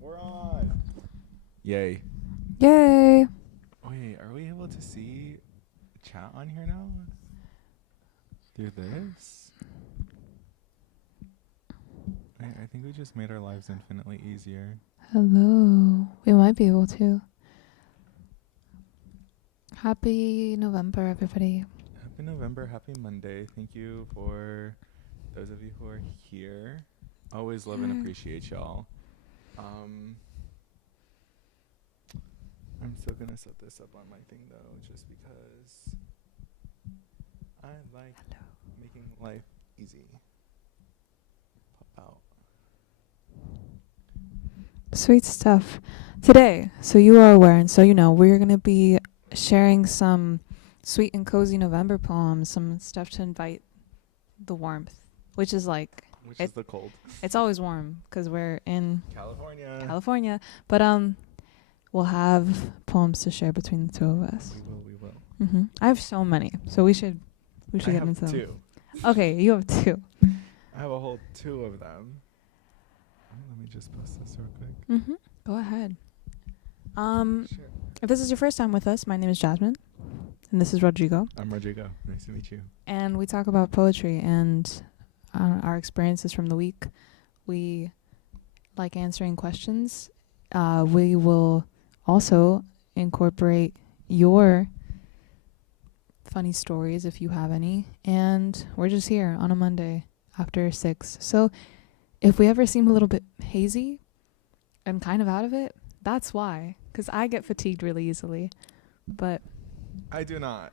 We're on. Yay. Yay. Wait, are we able to see chat on here now? Through this? I think we just made our lives infinitely easier. Hello. We might be able to. Happy November, everybody. Happy November, happy Monday. Thank you for those of you who are here. Always love and appreciate y'all. I'm still gonna set this up on my thing though, just because I like making life easy. Pop out. Sweet stuff. Today, so you are aware and so you know, we're going to be sharing some sweet and cozy November poems, some stuff to invite the warmth, which is like... Which is the cold. It's always warm because we're in California. But we'll have poems to share between the two of us. We will. Mm-hmm. I have so many, so we should get into them. Two. Okay, you have two. I have a whole two of them. Let me just post this real quick. Mm-hmm. Go ahead. Sure. If this is your first time with us, my name is Jasmine, and this is Rodrigo. I'm Rodrigo. Nice to meet you. And we talk about poetry and our experiences from the week. We like answering questions. We will also incorporate your funny stories if you have any. And we're just here on a Monday after 6. So if we ever seem a little bit hazy and kind of out of it, that's why. Because I get fatigued really easily. But I do not.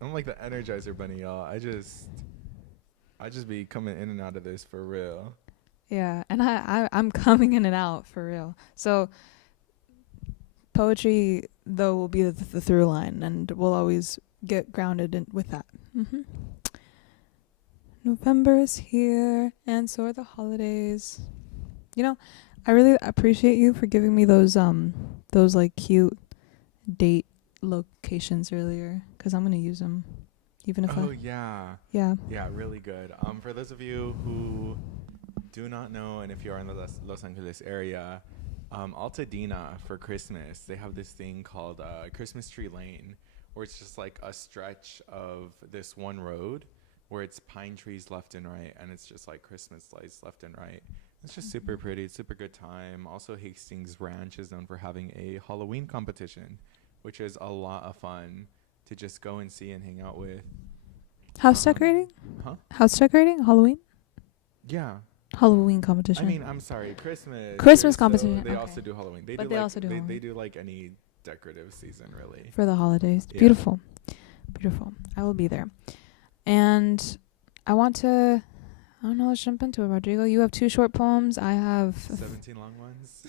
I'm like the Energizer Bunny, y'all. I just be coming in and out of this for real. yeah, and I'm coming in and out for real. So poetry, though, will be the through line, and we'll always get grounded with that. Mm-hmm. November is here, and so are the holidays. You know, I really appreciate you for giving me those like cute date locations earlier, because I'm gonna use them, even if yeah, really good. For those of you who do not know, and if you are in the Los Angeles area, Altadena for Christmas, they have this thing called Christmas Tree Lane, where it's just like a stretch of this one road where it's pine trees left and right, and it's just like Christmas lights left and right. It's just super pretty. It's super good time. Also, Hastings Ranch is known for having a Halloween competition, which is a lot of fun to just go and see and hang out with. House decorating? Huh? House decorating? Halloween? Yeah. Halloween competition. I mean, I'm sorry, Christmas. Christmas competition. They okay. also do Halloween. They also do Halloween. They do like any decorative season, really. For the holidays. Yeah. Beautiful. Beautiful. I will be there. And I want to... I don't know, let's jump into it, Rodrigo. You have 2 short poems. I have 17 long ones.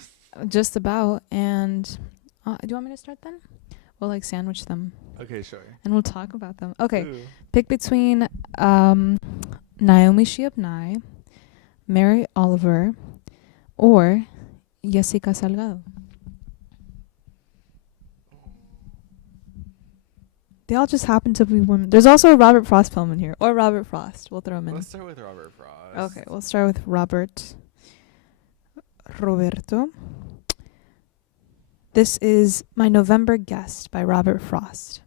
Just about. And do you want me to start then? We'll like sandwich them. Okay, sure. And we'll talk about them. Okay. Ooh. Pick between Naomi Shiabnai, Mary Oliver, or Jessica Salgado. They all just happen to be women. There's also a Robert Frost poem in here. Or Robert Frost. We'll throw him in. Let's start with Robert Frost. Okay, we'll start with Roberto. This is My November Guest by Robert Frost.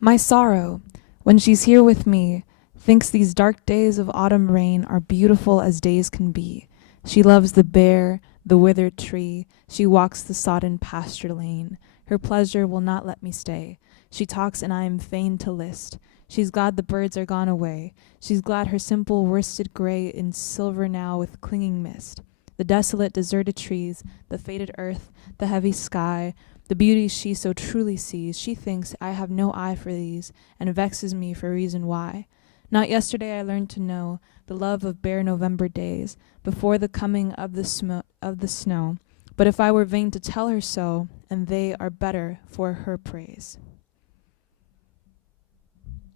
My sorrow, when she's here with me, thinks these dark days of autumn rain are beautiful as days can be. She loves the bare, the withered tree. She walks the sodden pasture lane. Her pleasure will not let me stay. She talks and I am fain to list. She's glad the birds are gone away. She's glad her simple worsted gray in silver now with clinging mist. The desolate, deserted trees, the faded earth, the heavy sky, the beauties she so truly sees. She thinks I have no eye for these, and vexes me for reason why. Not yesterday I learned to know the love of bare November days, before the coming of the snow. But if I were vain to tell her so, and they are better for her praise.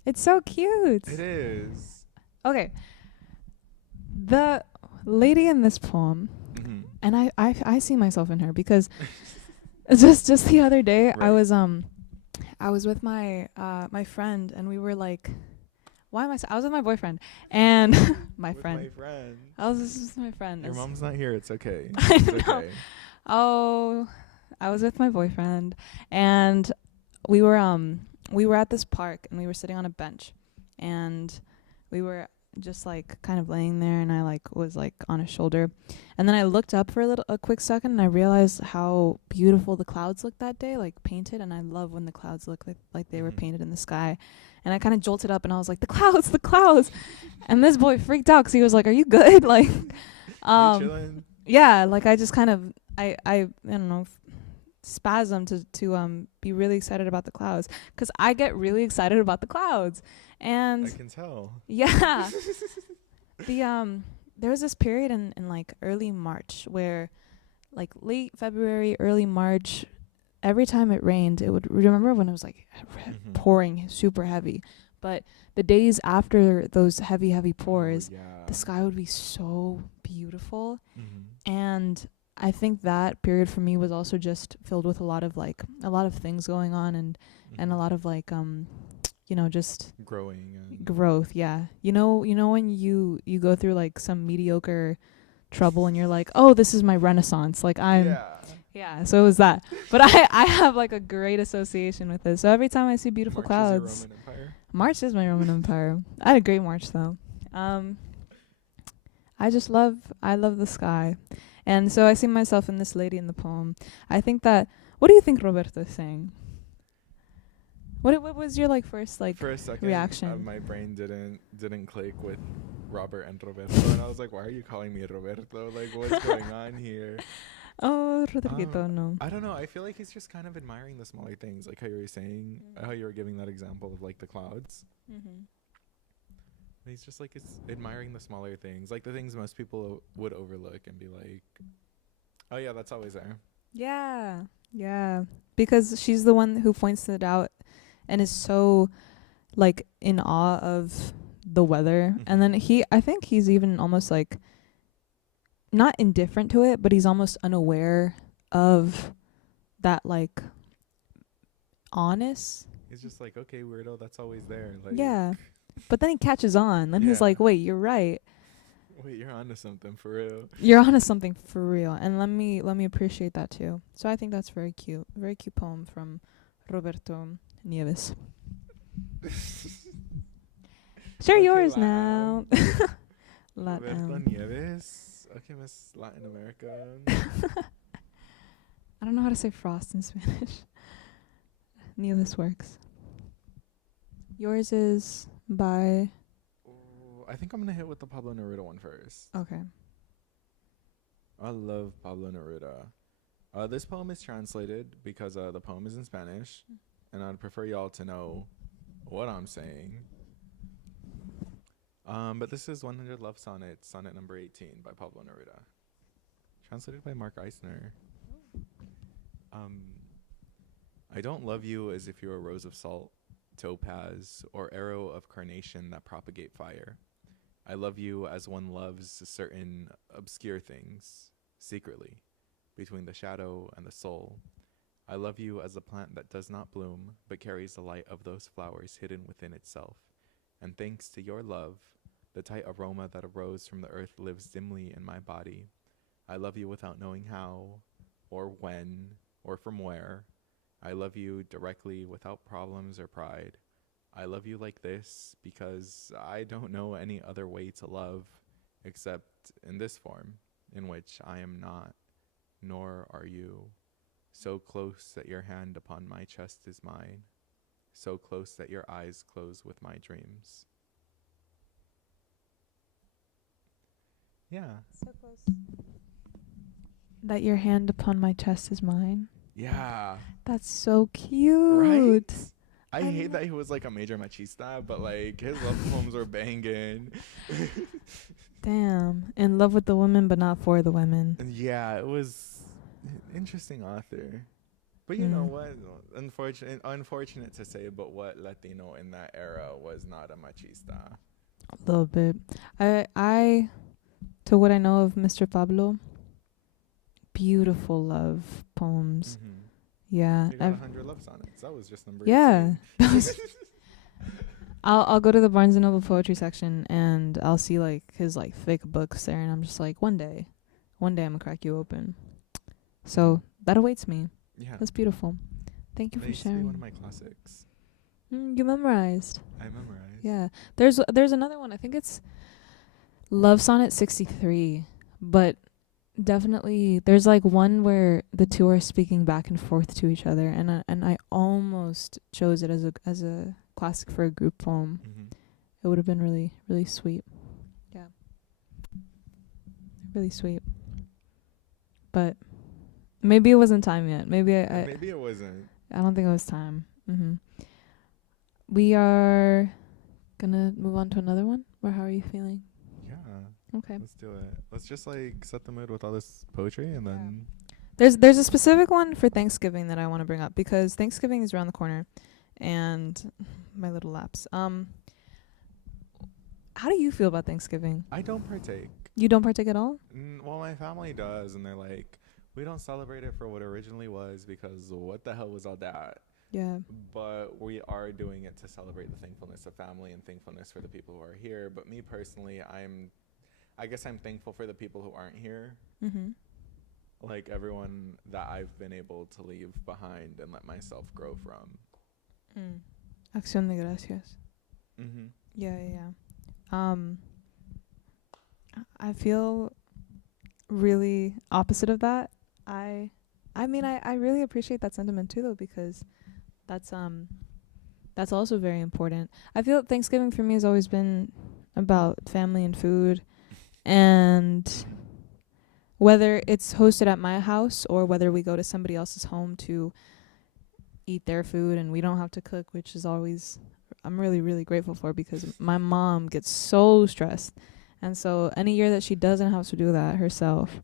It's so cute. It is. Okay. The lady in this poem, Mm-hmm. and I see myself in her because just the other day Right. I was with my my friend, and we were like Why am I was with my boyfriend and my With friend. my friend. I was just with my friend. Your mom's not here. It's okay. I It's know. okay. Oh, I was with my boyfriend and we were at this park and we were sitting on a bench and we were just like kind of laying there and I like was like on his shoulder and then I looked up for a quick second and I realized how beautiful the clouds looked that day, like painted, and I love when the clouds look like they were painted in the sky. And I kind of jolted up and I was like, the clouds. And this boy freaked out because he was like, are you good? Like You chilling? yeah, like I just kind of I don't know, spasm to be really excited about the clouds because I get really excited about the clouds. And I can tell. yeah, there was this period in like early March where like late February, early March, every time it rained, it would remember when it was like pouring super heavy, but the days after those heavy pours, the sky would be so beautiful. And I think that period for me was also just filled with a lot of things going on and a lot of like just growing and growth. Yeah, you know when you go through like some mediocre trouble and you're like, oh, this is my renaissance, like I'm yeah, so it was that. But I have like a great association with it, so every time I see beautiful clouds. March is my Roman Empire. I had a great March though. I love the sky. And so I see myself in this lady in the poem. I think that, what do you think Roberto is saying? What was your like first like for a second reaction? My brain didn't click with Robert and Roberto, and I was like, why are you calling me Roberto? Like, what's going on here? Oh, Rodriguito, no. I don't know. I feel like he's just kind of admiring the smaller things, like how you were saying, how you were giving that example of like the clouds. He's just like it's admiring the smaller things, like the things most people would overlook and be like, oh yeah, that's always there. Yeah, because she's the one who points it out and is so like in awe of the weather. And then I think he's even almost like not indifferent to it, but he's almost unaware of that like honest. He's just like, okay, weirdo, that's always there. Like, yeah, but then he catches on. Then he's like, wait, you're right. Wait, you're onto something for real. You're onto something for real, and let me appreciate that too. So I think that's very cute poem from Roberto Nieves. Share yours now. Roberto Nieves. Okay, Miss Latin America. I don't know how to say frost in Spanish. Nieves works. Yours is by... I think I'm going to hit with the Pablo Neruda one first. Okay. I love Pablo Neruda. This poem is translated because the poem is in Spanish, and I'd prefer y'all to know what I'm saying. But this is 100 Love Sonnets, sonnet number 18 by Pablo Neruda. Translated by Mark Eisner. I don't love you as if you're a rose of salt, topaz, or arrow of carnation that propagate fire. I love you as one loves certain obscure things, secretly, between the shadow and the soul. I love you as a plant that does not bloom, but carries the light of those flowers hidden within itself. And thanks to your love, the tight aroma that arose from the earth lives dimly in my body. I love you without knowing how, or when, or from where. I love you directly without problems or pride. I love you like this because I don't know any other way to love except in this form, in which I am not, nor are you. So close that your hand upon my chest is mine, so close that your eyes close with my dreams. Yeah. So close. That your hand upon my chest is mine. Yeah. That's so cute. Right? I hate that he was like a major machista, but like his love poems were banging. Damn. In love with the women, but not for the women. Yeah, it was an interesting author. But you know what? Unfortunate to say, but what Latino in that era was not a machista. A little bit. I to what I know of Mr. Pablo, beautiful love poems. Yeah. He got 100 love sonnets. That was just number 18. Yeah. I'll go to the Barnes and Noble poetry section and I'll see like his like thick books there, and I'm just like, one day I'm gonna crack you open. So that awaits me. Yeah. That's beautiful. Thank you That for used to be sharing. one of my classics. You memorized. I memorized. Yeah. There's another one. I think it's Love Sonnet 63, but definitely there's like one where the two are speaking back and forth to each other, and I almost chose it as a classic for a group poem. Mm-hmm. It would have been really, really sweet. Yeah. Really sweet. But maybe it wasn't time yet. Maybe Maybe it wasn't. I don't think it was time. We are gonna move on to another one. Or how are you feeling? Yeah. Okay. Let's do it. Let's just like set the mood with all this poetry, and then There's a specific one for Thanksgiving that I want to bring up because Thanksgiving is around the corner, and my little lapse. How do you feel about Thanksgiving? I don't partake. You don't partake at all? Well, my family does, and they're like, we don't celebrate it for what it originally was because what the hell was all that? Yeah. But we are doing it to celebrate the thankfulness of family and thankfulness for the people who are here. But me personally, I guess I'm thankful for the people who aren't here. Mhm. Like everyone that I've been able to leave behind and let myself grow from. Acción de gracias. Mm-hmm. Yeah. I feel really opposite of that. I mean I really appreciate that sentiment too though, because that's also very important. I feel Thanksgiving for me has always been about family and food, and whether it's hosted at my house or whether we go to somebody else's home to eat their food and we don't have to cook, which is always I'm really, really grateful for, because my mom gets so stressed. And so any year that she doesn't have to do that herself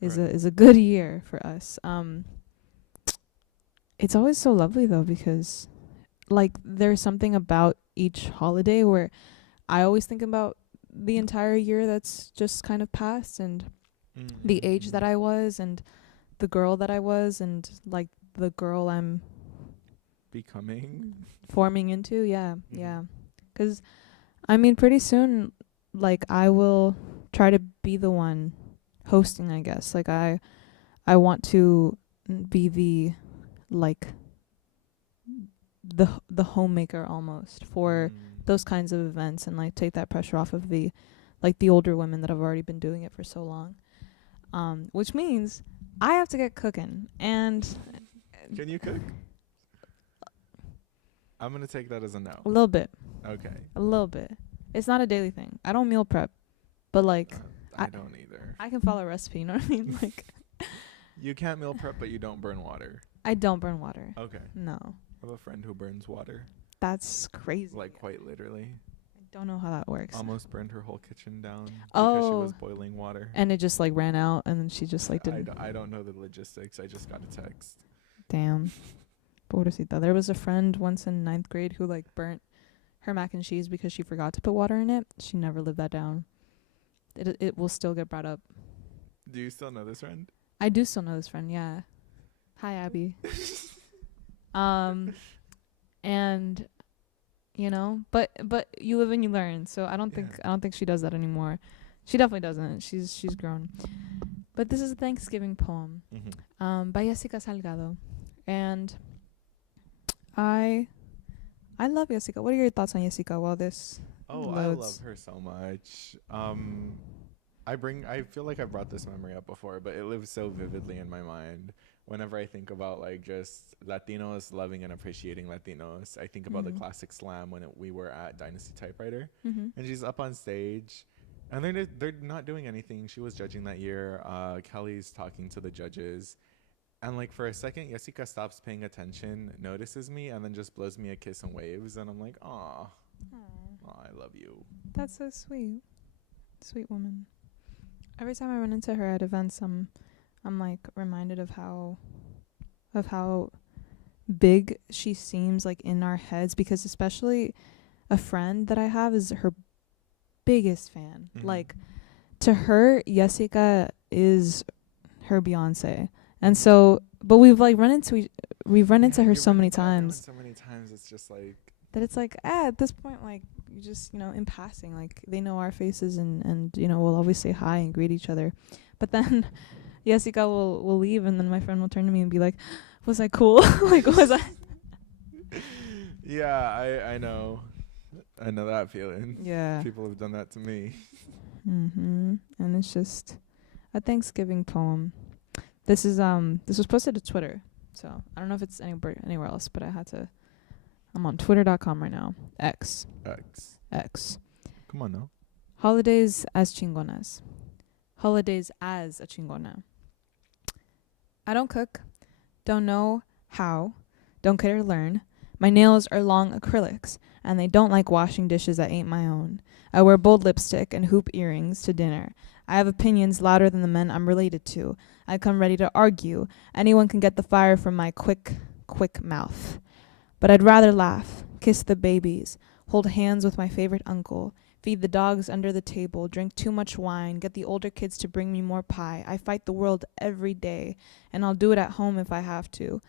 is a good year for us. It's always so lovely though, because like there's something about each holiday where I always think about the entire year that's just kind of passed, and the age that I was, and the girl that I was, and like the girl I'm becoming, forming into. Yeah. 'Cause I mean pretty soon like I will try to be the one hosting, I guess. Like I want to be the like the homemaker almost for those kinds of events, and like take that pressure off of the older women that have already been doing it for so long. Which means I have to get cooking. And can you cook? I'm gonna take that as a no. A little bit. Okay. A little bit. It's not a daily thing. I don't meal prep, but like I don't either. I can follow a recipe. You know what I mean? Like you can't meal prep, but you don't burn water. I don't burn water. Okay. No. I have a friend who burns water. That's crazy. Like quite literally. I don't know how that works. Almost burned her whole kitchen down because she was boiling water. And it just like ran out, and then she just like didn't. I don't know the logistics. I just got a text. Damn. Pobrecita. There was a friend once in 9th grade who like burnt her mac and cheese because she forgot to put water in it. She never lived that down. It will still get brought up. Do you still know this friend? I do still know this friend, yeah. Hi, Abby. And you know, but you live and you learn. So I don't think she does that anymore. She definitely doesn't. She's grown. But this is a Thanksgiving poem, by Jessica Salgado, and I love Jessica. What are your thoughts on Jessica while this loads? I love her so much. I feel like I brought this memory up before, but it lives so vividly in my mind. Whenever I think about like just Latinos loving and appreciating Latinos, I think about the classic slam when we were at Dynasty Typewriter, and she's up on stage, and they're not doing anything. She was judging that year. Kelly's talking to the judges, and like for a second, Jessica stops paying attention, notices me, and then just blows me a kiss and waves, and I'm like, aw, I love you. That's so sweet, sweet woman. Every time I run into her at events, I'm like reminded of how big she seems like in our heads, because especially a friend that I have is her biggest fan. Like to her, Jessica is her Beyonce. And so but we've run into her so many times. So many times it's just like that it's like, at this point, like, you just, in passing, like, they know our faces, and we'll always say hi and greet each other. But then Jessica will leave, and then my friend will turn to me and be like, was I cool? Like, was I? Yeah, I know. I know that feeling. Yeah. People have done that to me. And it's just a Thanksgiving poem. This was posted to Twitter, so I don't know if it's anywhere else, but I'm on twitter.com right now. X. Come on now. Holidays as chingonas. Holidays as a chingona. I don't cook. Don't know how. Don't care to learn. My nails are long acrylics, and they don't like washing dishes that ain't my own. I wear bold lipstick and hoop earrings to dinner. I have opinions louder than the men I'm related to. I come ready to argue. Anyone can get the fire from my quick mouth. But I'd rather laugh, kiss the babies, hold hands with my favorite uncle, feed the dogs under the table, drink too much wine, get the older kids to bring me more pie. I fight the world every day, and I'll do it at home if I have to.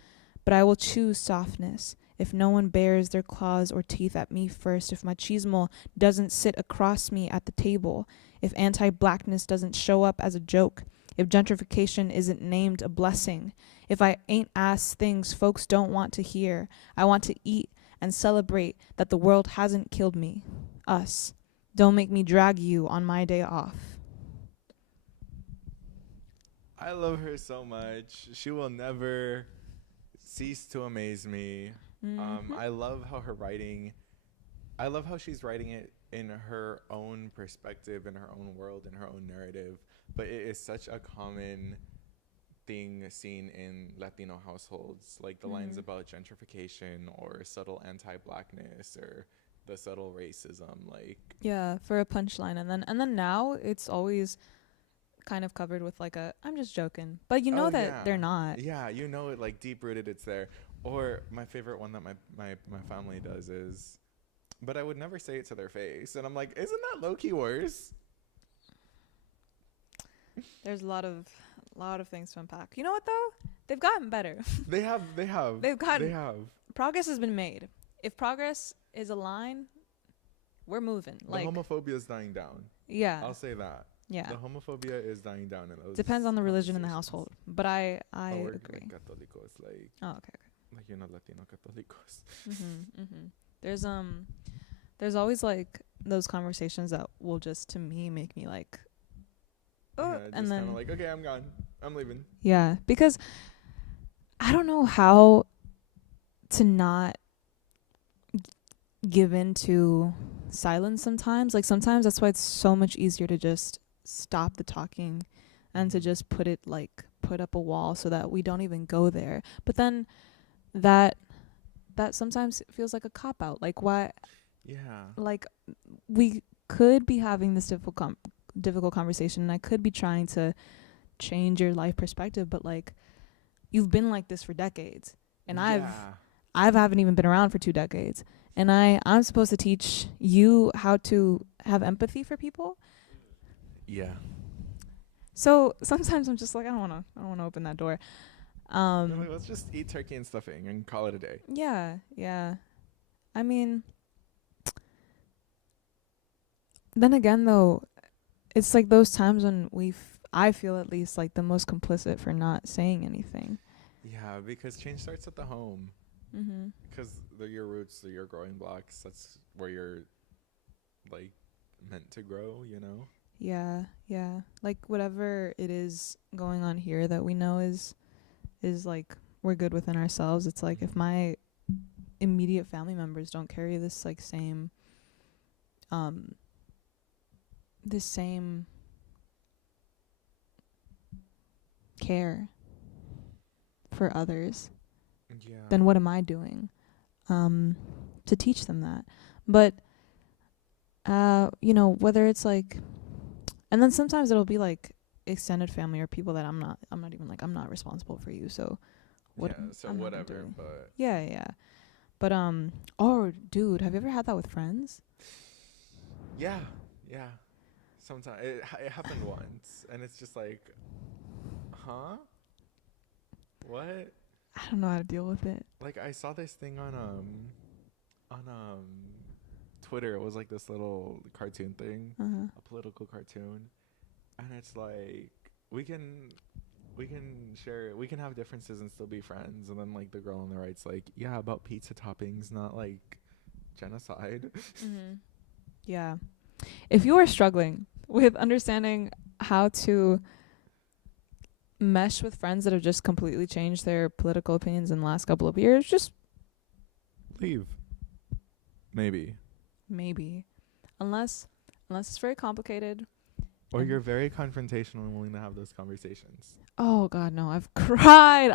But I will choose softness. If no one bares their claws or teeth at me first, if machismo doesn't sit across me at the table, if anti-blackness doesn't show up as a joke, if gentrification isn't named a blessing, if I ain't asked things folks don't want to hear, I want to eat and celebrate that the world hasn't killed me. Us. Don't make me drag you on my day off. I love her so much. She will never cease to amaze me. I love how I love how she's writing it in her own perspective, in her own world, in her own narrative. But it is such a common thing seen in Latino households, like the lines about gentrification or subtle anti-blackness or the subtle racism, like Yeah, for a punchline, and then now it's always kind of covered with like a I'm just joking, but that they're not. Yeah, it, like deep rooted, it's there. Or my favorite one that my family does is, but I would never say it to their face, and I'm like, isn't that low key worse? There's a lot of things to unpack. You know what though? They've gotten better. They have. Progress has been made. If progress is a line, we're moving. The Like, homophobia is dying down. Yeah. I'll say that. Yeah. The homophobia is dying down in those. Depends on the religion in the household, but I agree. Like Católicos, like. Oh, okay. Like you're not Latino Católicos. There's always like those conversations that will just to me make me like, oh, Yeah, and then like, okay, I'm gone. I'm leaving. Yeah, because I don't know how to not give in to silence sometimes. Like sometimes that's why it's so much easier to just stop the talking and to just put up a wall so that we don't even go there. But then that sometimes feels like a cop out. Like why? Yeah. Like we could be having this difficult conversation, and I could be trying to change your life perspective, but like you've been like this for decades, and I haven't even been around for 2 decades, and I'm supposed to teach you how to have empathy for people. Yeah. So sometimes I'm just like, I don't want to open that door. Like, let's just eat turkey and stuffing and call it a day. Yeah. I mean, then again though, it's like those times when I feel at least like the most complicit for not saying anything. Yeah, because change starts at the home. Because they're your roots, they're your growing blocks. That's where you're like meant to grow, Yeah. Like whatever it is going on here that we know is like we're good within ourselves. It's like if my immediate family members don't carry this like same care for others, then what am I doing to teach them that? But whether it's like, and then sometimes it'll be like extended family or people that I'm not even like, I'm not responsible for you, so whatever. But yeah. But oh dude, have you ever had that with friends? Yeah. Sometimes it happened once, and it's just like, huh? What? I don't know how to deal with it. Like I saw this thing on on Twitter. It was like this little cartoon thing, Uh-huh. a political cartoon, and it's like we can we can have differences and still be friends. And then like the girl on the right's like, yeah, about pizza toppings, not like genocide. Mm-hmm. Yeah. If you are struggling with understanding how to mesh with friends that have just completely changed their political opinions in the last couple of years, just Leave. Maybe. maybe. Unless it's very complicated. Or you're very confrontational and willing to have those conversations. Oh God, no! I've cried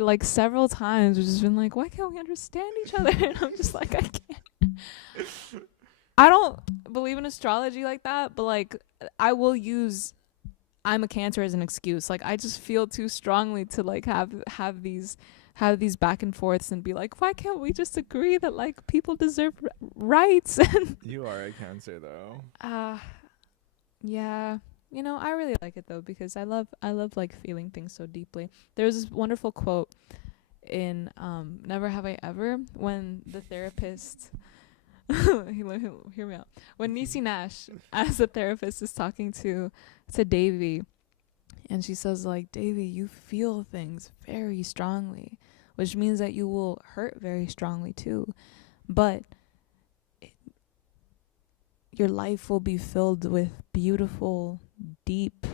like several times. I've just been like, why can't we understand each other? And I'm just like, I can't. I don't believe in astrology like that, but like, I will use I'm a Cancer as an excuse. Like, I just feel too strongly to like have these back and forths and be like, why can't we just agree that like people deserve rights? You are a Cancer though. Yeah. You know, I really like it though because I love like feeling things so deeply. There's this wonderful quote in Never Have I Ever when the therapist hear me out. When Niecy Nash as a therapist is talking to Davy, and she says like, Davy, you feel things very strongly, which means that you will hurt very strongly too. But your life will be filled with beautiful, deep,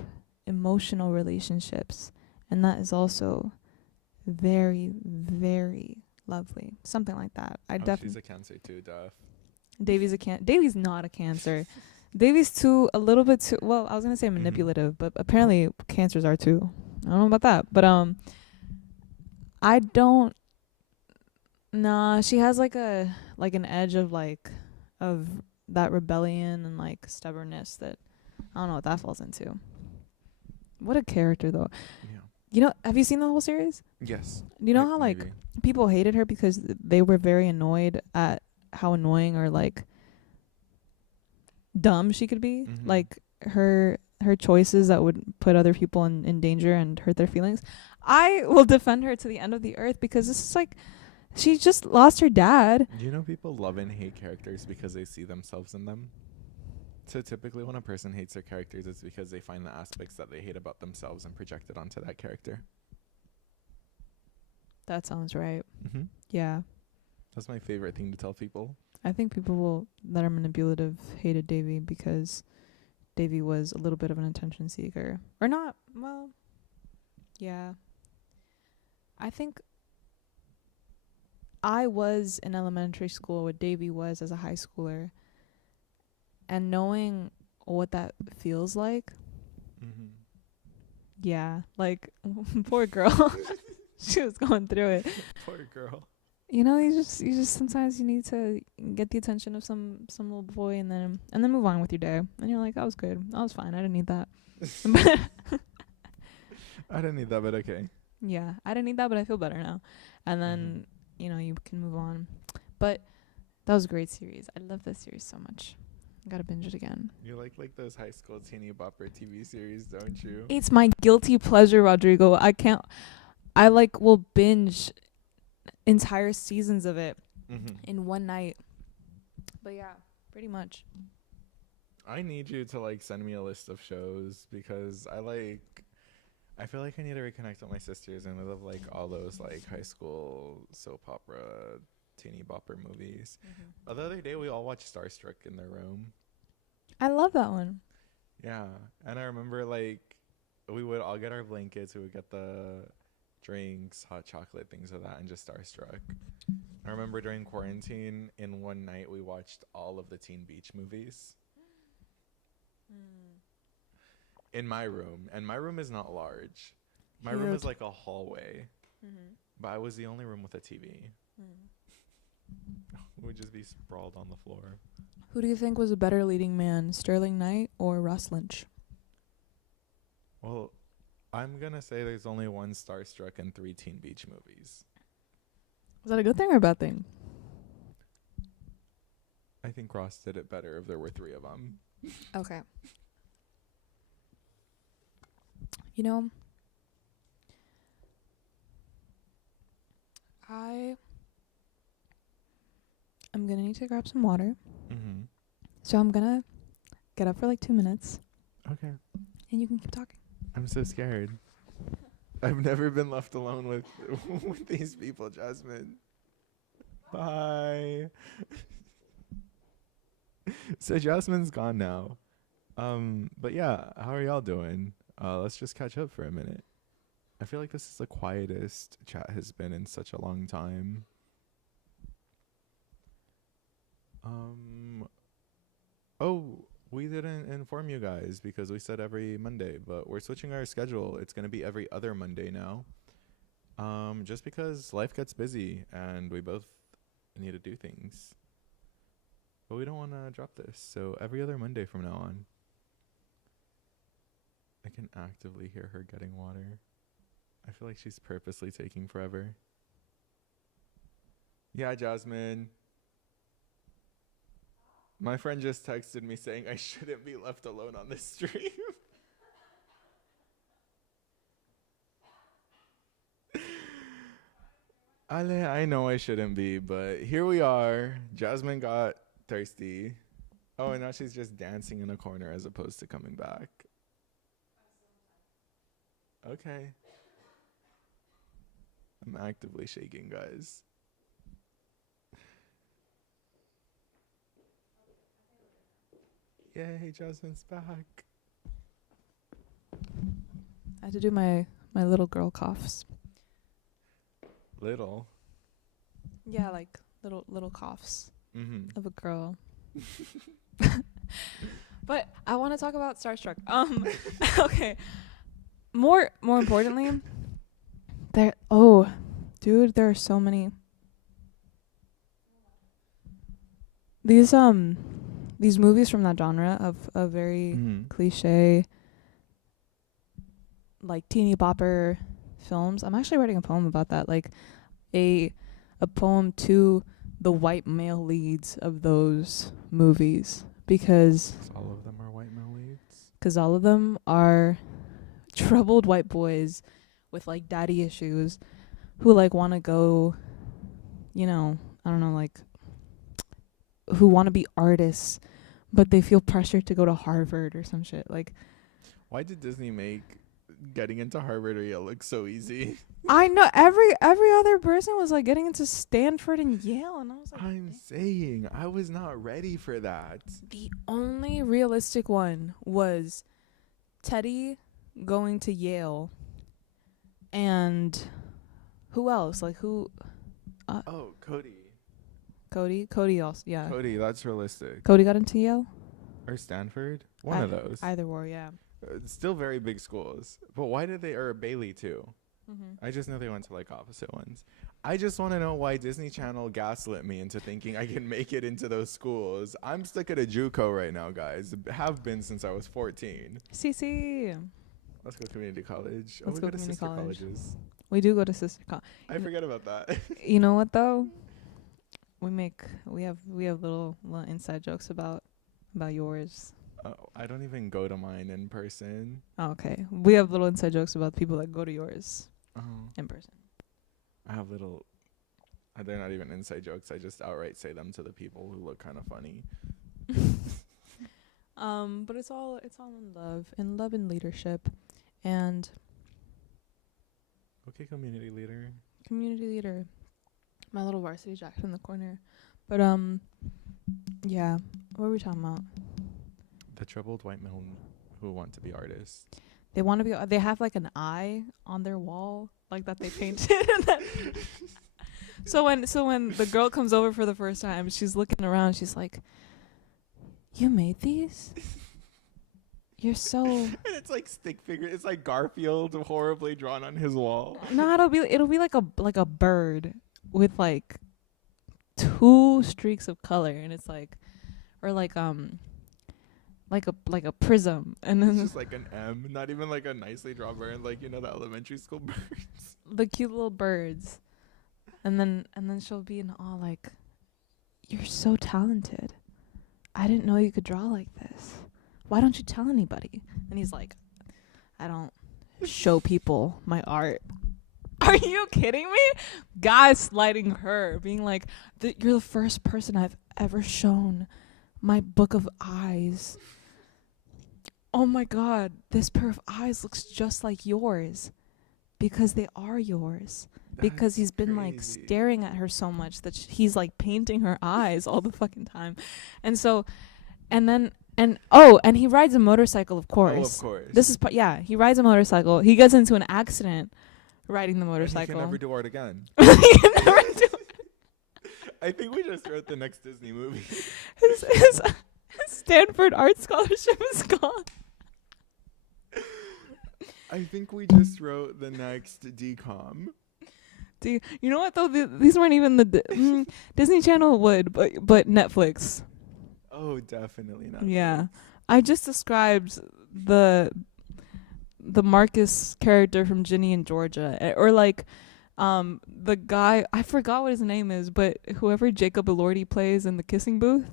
emotional relationships. And that is also very, very lovely. Something like that. She's a Cancer too, duh. Davy's not a Cancer. Davy's a little bit too, well, I was going to say manipulative, but apparently Cancers are too. I don't know about that. But, I don't, nah, she has like an edge of that rebellion and like stubbornness that I don't know what that falls into. What a character though. Yeah. You know, have you seen the whole series? Yes. You know how like maybe. people hated her because they were very annoyed at how annoying or like dumb she could be? Mm-hmm. Like her choices that would put other people in danger and hurt their feelings. I will defend her to the end of the earth because this is like she just lost her dad. You know, people love and hate characters because they see themselves in them. So typically when a person hates their characters, it's because they find the aspects that they hate about themselves and project it onto that character. That sounds right. Mm-hmm. Yeah. That's my favorite thing to tell people. I think people that are manipulative hated Davy because Davy was a little bit of an attention seeker. Or not. Well, yeah. I think I was in elementary school what Davy was as a high schooler. And knowing what that feels like. Mm-hmm. Yeah. Like, poor girl. She was going through it. Poor girl. You know, you just sometimes you need to get the attention of some little boy and then move on with your day. And you're like, that was good. I was fine. I didn't need that. I didn't need that, but okay. Yeah, I didn't need that, but I feel better now. And then, you know, you can move on. But that was a great series. I love this series so much. I gotta binge it again. You like those high school teeny bopper TV series, don't you? It's my guilty pleasure, Rodrigo. I will binge entire seasons of it in one night. But yeah, pretty much. I need you to like send me a list of shows because I feel like I need to reconnect with my sisters and we love like all those like high school soap opera teeny bopper movies. The other day we all watched Starstruck in their room. I love that one. Yeah, and I remember like we would all get our blankets, we would get the drinks, hot chocolate, things of that, and just Starstruck. I remember during quarantine, in one night, we watched all of the Teen Beach movies. In my room. And my room is not large. My room is like a hallway. But I was the only room with a TV. We would just be sprawled on the floor. Who do you think was a better leading man, Sterling Knight or Ross Lynch? Well, I'm going to say there's only one Starstruck and 3 Teen Beach movies. Is that a good thing or a bad thing? I think Ross did it better if there were 3 of them. Okay. You know, I'm gonna need to grab some water. Mm-hmm. So I'm gonna get up for like 2 minutes, Okay. and you can keep talking. I'm so scared. I've never been left alone with with these people, Jasmine. Bye. So Jasmine's gone now. But yeah, how are y'all doing? Let's just catch up for a minute. I feel like this is the quietest chat has been in such a long time. Oh, we didn't inform you guys because we said every Monday, but we're switching our schedule. It's gonna be every other Monday now. Just because life gets busy and we both need to do things. But we don't want to drop this. So every other Monday from now on. I can actively hear her getting water. I feel like she's purposely taking forever. Yeah, Jasmine. My friend just texted me saying I shouldn't be left alone on this stream. Ale, I know I shouldn't be, but here we are. Jasmine got thirsty. Oh, and now she's just dancing in a corner as opposed to coming back. Okay. I'm actively shaking, guys. Yay, Jasmine's back. I had to do my little girl coughs. Little. Yeah, like little coughs of a girl. But I want to talk about Starstruck. Okay. More importantly, there are so many. These movies from that genre of a very cliche, like teeny bopper films. I'm actually writing a poem about that, like a poem to the white male leads of those movies, because all of them are white male leads. Because all of them are troubled white boys with like daddy issues who like want to go, I don't know, like who want to be artists, but they feel pressured to go to Harvard or some shit. Like, why did Disney make getting into Harvard or Yale look so easy? I know every other person was like getting into Stanford and Yale, and I was like, I'm saying I was not ready for that. The only realistic one was Teddy going to Yale, and who else? Like who? Cody. Cody also, yeah. Cody, that's realistic. Cody got into Yale Or Stanford? One of those. Either or, yeah. Still very big schools. But why did they, or Bailey too? Mm-hmm. I just know they went to like opposite ones. I just want to know why Disney Channel gaslit me into thinking I can make it into those schools. I'm stuck at a JUCO right now, guys. Have been since I was 14. CC. Let's go community college. Let's go to community sister college. colleges. We do go to sister college. I forget about that. You know what though? We have little inside jokes about yours. I don't even go to mine in person. Oh, okay. We have little inside jokes about people that go to yours in person. I have little. They're not even inside jokes. I just outright say them to the people who look kind of funny. But it's all in love and leadership, and okay, community leader. My little varsity jack in the corner, but yeah. What were we talking about? The troubled white men who want to be artists. They want to be. They have like an eye on their wall, like that they painted. So when the girl comes over for the first time, she's looking around. She's like, "You made these? You're so." And it's like stick figure. It's like Garfield horribly drawn on his wall. No, it'll be like a bird with like 2 streaks of color, and it's like, or like a prism, and then it's just like an M, not even like a nicely drawn bird, like the elementary school birds. The cute little birds, and then she'll be in awe, like, "You're so talented. I didn't know you could draw like this. Why don't you tell anybody?" And he's like, "I don't show people my art." Are you kidding me? Gaslighting her, being like, "You're the first person I've ever shown my book of eyes. Oh my god, this pair of eyes looks just like yours because they are yours." Because he's been like staring at her so much that he's like painting her eyes all the fucking time. And so, and then, and he rides a motorcycle, of course. Oh, of course. This is, he rides a motorcycle. He gets into an accident riding the motorcycle. And he can never do art again. He can never do I think we just wrote the next Disney movie. His Stanford Art Scholarship is gone. I think we just wrote the next DCOM. You know what though? These weren't even the Disney Channel would, but Netflix. Oh, definitely not. Yeah, I just described the Marcus character from Ginny and Georgia, or like the guy, I forgot what his name is, but whoever Jacob Elordi plays in The Kissing Booth.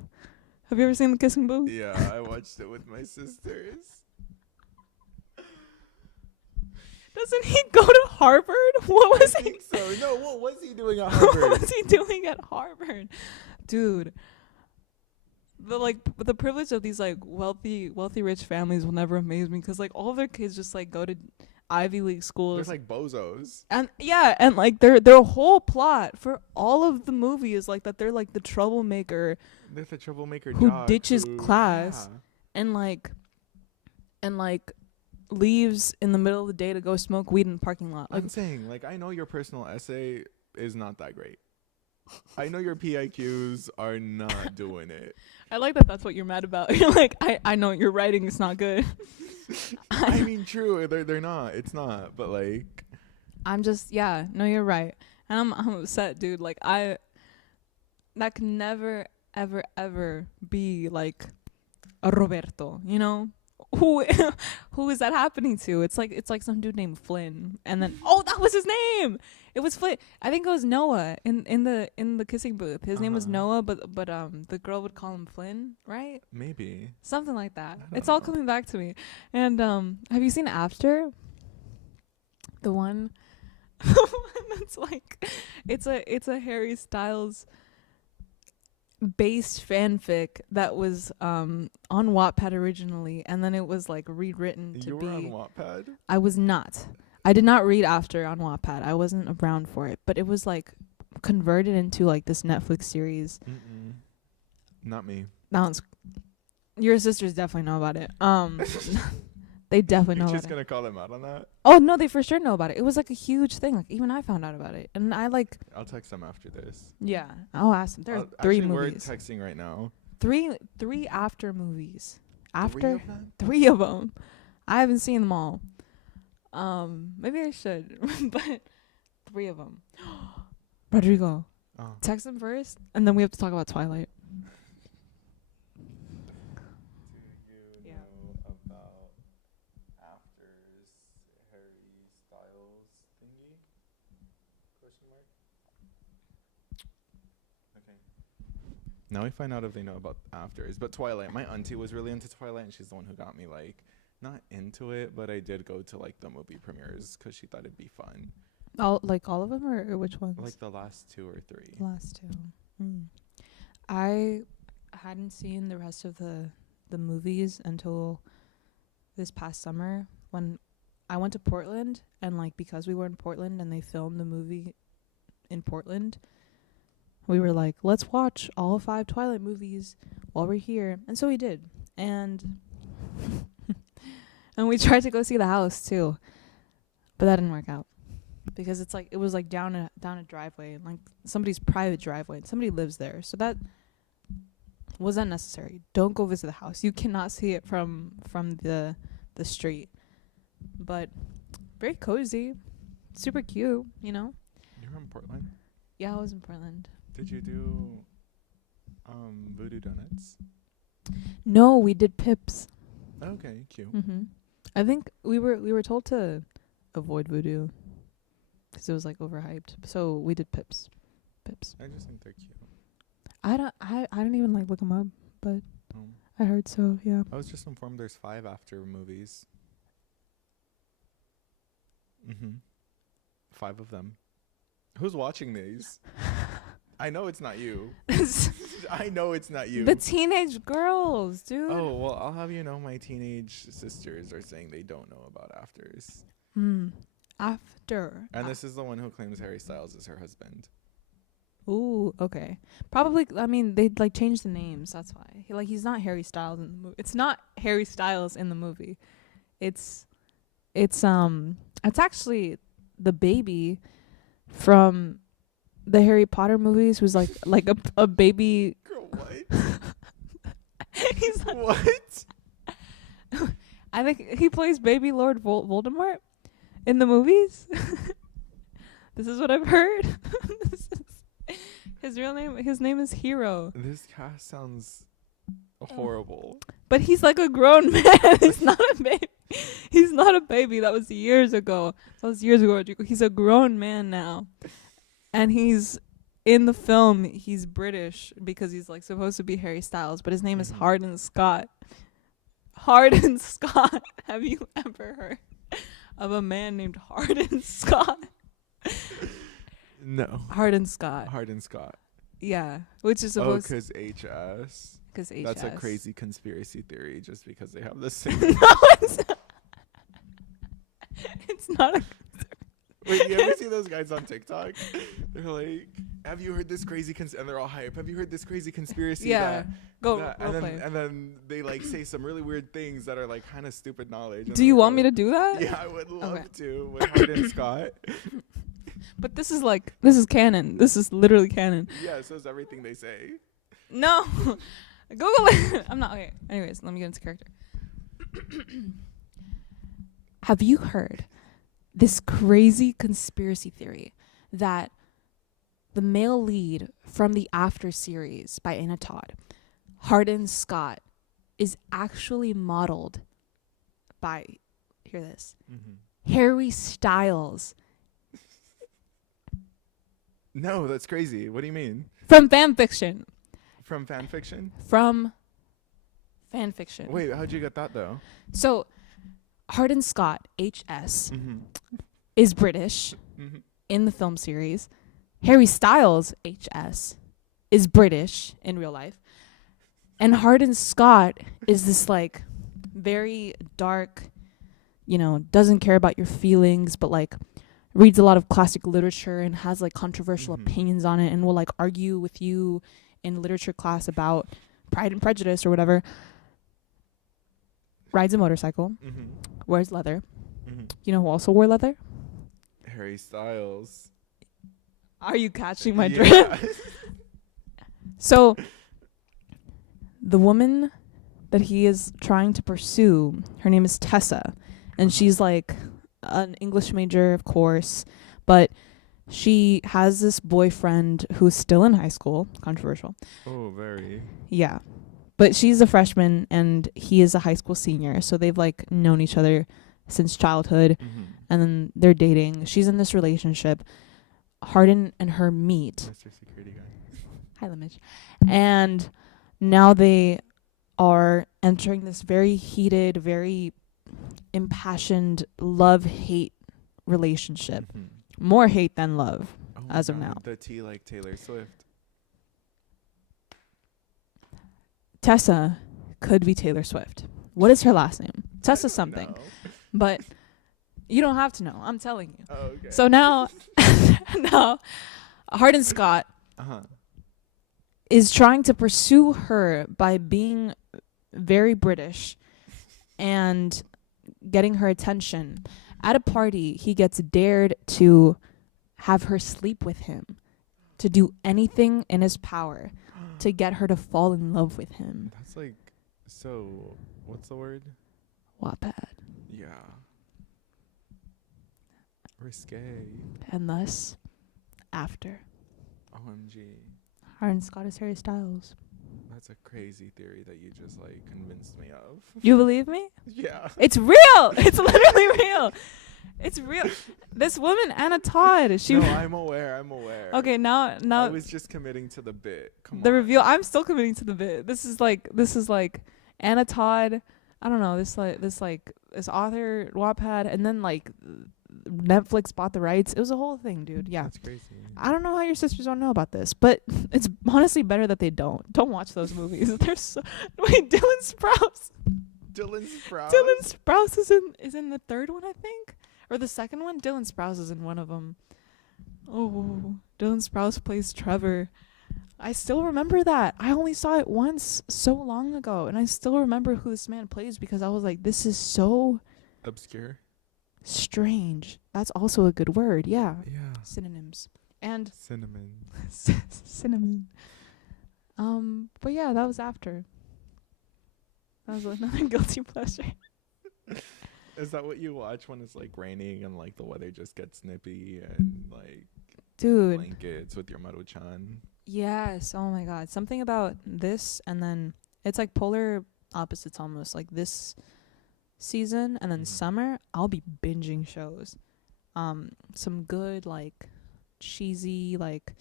Have you ever seen The Kissing Booth? Yeah, I watched it with my sisters. Doesn't he go to Harvard? What was I think so. No, what was he doing at Harvard? What was he doing at Harvard? Dude. The privilege of these like wealthy rich families will never amaze me, because like all of their kids just like go to Ivy League schools. There's like bozos. And yeah, and like their whole plot for all of the movie is like that they're like the troublemaker. They're the troublemaker who jock ditches class and like leaves in the middle of the day to go smoke weed in the parking lot. Like, I'm saying, like, I know your personal essay is not that great. I know your PIQs are not doing it. I like that that's what you're mad about. You're like, I know your writing is not good. I mean, true, they're not. It's not, but like, I'm just, yeah, no, you're right. And I'm upset, dude. Like, that can never, ever, ever be like a Roberto, you know? Who is that happening to? It's like some dude named Flynn, and then that was his name. It was Flynn. I think it was Noah in the Kissing Booth. His name was Noah, but the girl would call him Flynn, right? Maybe something like that. It's all coming back to me. And have you seen After? The one that's like it's a Harry Styles based fanfic that was on Wattpad originally, and then it was like rewritten to be. You were on Wattpad? I was not. I did not read After on Wattpad. I wasn't around for it, but it was like converted into like this Netflix series. Not me. That one's. Your sisters definitely know about it. They definitely know about it. You're just gonna call them out on that? Oh no, they for sure know about it. It was like a huge thing. Like even I found out about it, and I like. I'll text them after this. Yeah, I'll ask them. There are three movies. We're texting right now. Three After movies. After 3 of them. I haven't seen them all. Maybe I should, but 3 of them. Rodrigo, text them first, and then we have to talk about Twilight. Now we find out if they know about Afters. But Twilight, my auntie was really into Twilight, and she's the one who got me, like, not into it, but I did go to, like, the movie premieres because she thought it'd be fun. All of them, or which ones? Like the last 2 or 3. Last 2. I hadn't seen the rest of the movies until this past summer when I went to Portland, and, like, because we were in Portland and they filmed the movie in Portland, we were like, let's watch all 5 Twilight movies while we're here. And so we did. And and we tried to go see The House too. But that didn't work out. Because it was like down a driveway, like somebody's private driveway, and somebody lives there. So that was unnecessary. Don't go visit The House. You cannot see it from the street. But very cozy. Super cute, you know? You're in Portland? Yeah, I was in Portland. Did you do Voodoo Donuts? No, we did Pips. Okay, cute. I think we were told to avoid Voodoo because it was like overhyped. So we did Pips. I just think they're cute. I didn't even like look them up, but I heard so. Yeah. I was just informed there's 5 After movies. 5 of them. Who's watching these? I know it's not you. I know it's not you. The teenage girls, dude. Oh, well, I'll have you know my teenage sisters are saying they don't know about Afters. After. And this is the one who claims Harry Styles is her husband. Ooh, okay. Probably, I mean, they like changed the names. That's why. He's not Harry Styles in the movie. It's not Harry Styles in the movie. It's actually the baby from the Harry Potter movies who's like a baby. Girl, what? He's like, what? I think he plays baby Lord Voldemort in the movies. This is what I've heard. His real name, his name is Hero. This cast sounds horrible. But he's like a grown man. He's not a baby. He's not a baby. That was years ago. Rodrigo. He's a grown man now. And he's in the film, he's British because he's like supposed to be Harry Styles, but his name is Hardin Scott. Hardin Scott. Have you ever heard of a man named Hardin Scott? No. Hardin Scott. Hardin Scott. Yeah, which is supposed. Oh, because HS. Because HS. That's a crazy conspiracy theory. Just because they have the same. No, it's not a. Wait, you ever see those guys on TikTok? They're like, "Have you heard this crazy?" And they're all hype. Have you heard this crazy conspiracy? Yeah, and then they like say some really weird things that are like kind of stupid knowledge. Do you want me to do that? Yeah, I would love to with Hardin Scott. But this is canon. This is literally canon. Yeah, so is everything they say. No, Google it. I'm not okay. Anyways, let me get into character. Have you heard this crazy conspiracy theory that the male lead from the After series by Anna Todd, Hardin Scott, is actually modeled by, hear this, Harry Styles? No, that's crazy. What do you mean? From fan fiction. From fan fiction? From fan fiction. Wait, how'd you get that though? So, Hardin Scott, HS, is British in the film series. Harry Styles, HS, is British in real life. And Hardin Scott is this like very dark, doesn't care about your feelings, but like reads a lot of classic literature and has like controversial opinions on it and will like argue with you in literature class about Pride and Prejudice or whatever. Rides a motorcycle, wears leather. You know who also wore leather? Harry Styles. Are you catching my drift? So, the woman that he is trying to pursue, her name is Tessa, and she's like an English major, of course, but she has this boyfriend who's still in high school. Controversial. Oh, very. Yeah. But she's a freshman and he is a high school senior, so they've like known each other since childhood, and then they're dating. She's in this relationship. Hardin and her meet. Mr. Security Guy. Hi, Limage. And now they are entering this very heated, very impassioned love-hate relationship. More hate than love, as of now. The T like Taylor Swift. Tessa could be Taylor Swift. What is her last name? Tessa something. No. But you don't have to know. I'm telling you. Oh, okay. So now Hardin Scott is trying to pursue her by being very British and getting her attention. At a party, he gets dared to have her sleep with him, to do anything in his power to get her to fall in love with him. That's like, so, what's the word? Wattpad. Yeah. Risque. And thus, After. OMG. Hardin Scott is Harry Styles. That's a crazy theory that you just like convinced me of. You believe me? Yeah. It's real. It's literally real. It's real. This woman, Anna Todd, No, I'm aware. Okay, now I was just committing to the bit. Come the on. reveal. I'm still committing to the bit. This is like Anna Todd. I don't know, this author, Wattpad, and then like Netflix bought the rights. It was a whole thing, dude. Yeah. That's crazy. I don't know how your sisters don't know about this, but it's honestly better that they don't. Don't watch those movies. They're so wait, Dylan Sprouse. Dylan Sprouse. Dylan Sprouse is in the third one, I think, or the second one. Dylan Sprouse is in one of them. Oh, Dylan Sprouse plays Trevor. I still remember that. I only saw it once so long ago, and I still remember who this man plays because I was like, this is so Obscure. strange. That's also a good word. Yeah. Yeah. Synonyms. And Cinnamon. cinnamon. But yeah, that was after. That was another guilty pleasure. Is that what you watch when it's like raining and like the weather just gets nippy and like Dude. blankets with your Maruchan? Yes. Oh my god. Something about this, and then it's like polar opposites almost. Like this season and then summer, I'll be binging shows. Some good like cheesy like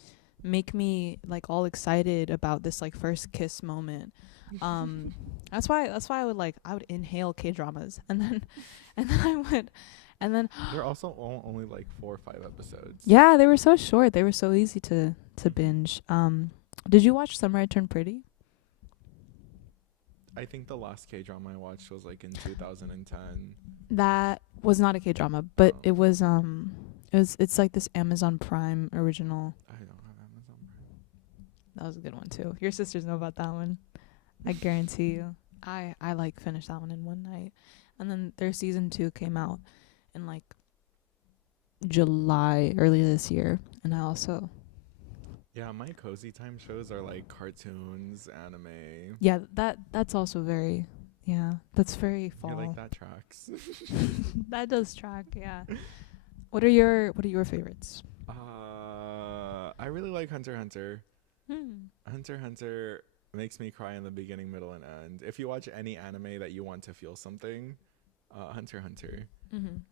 make me like all excited about this like first kiss moment. That's why I would inhale K-dramas and then They're also only like 4 or 5 episodes. yeah, they were so short. They were so easy to binge. Did you watch Summer I Turned Pretty? I think the last K-drama I watched was like in 2010. That was not a K-drama, but it's like this Amazon Prime original. I don't have Amazon Prime. That was a good one too. Your sisters know about that one. I guarantee you. I like finished that one in one night. And then their season 2 came out in like July earlier this year, and I also Yeah, my cozy time shows are like cartoons, anime. yeah, that's also very that's very fall. You like that tracks. That does track, yeah. What are your favorites? I really like Hunter x Hunter. Hunter x Hunter makes me cry in the beginning, middle, and end. If you watch any anime that you want to feel something, Hunter x Hunter,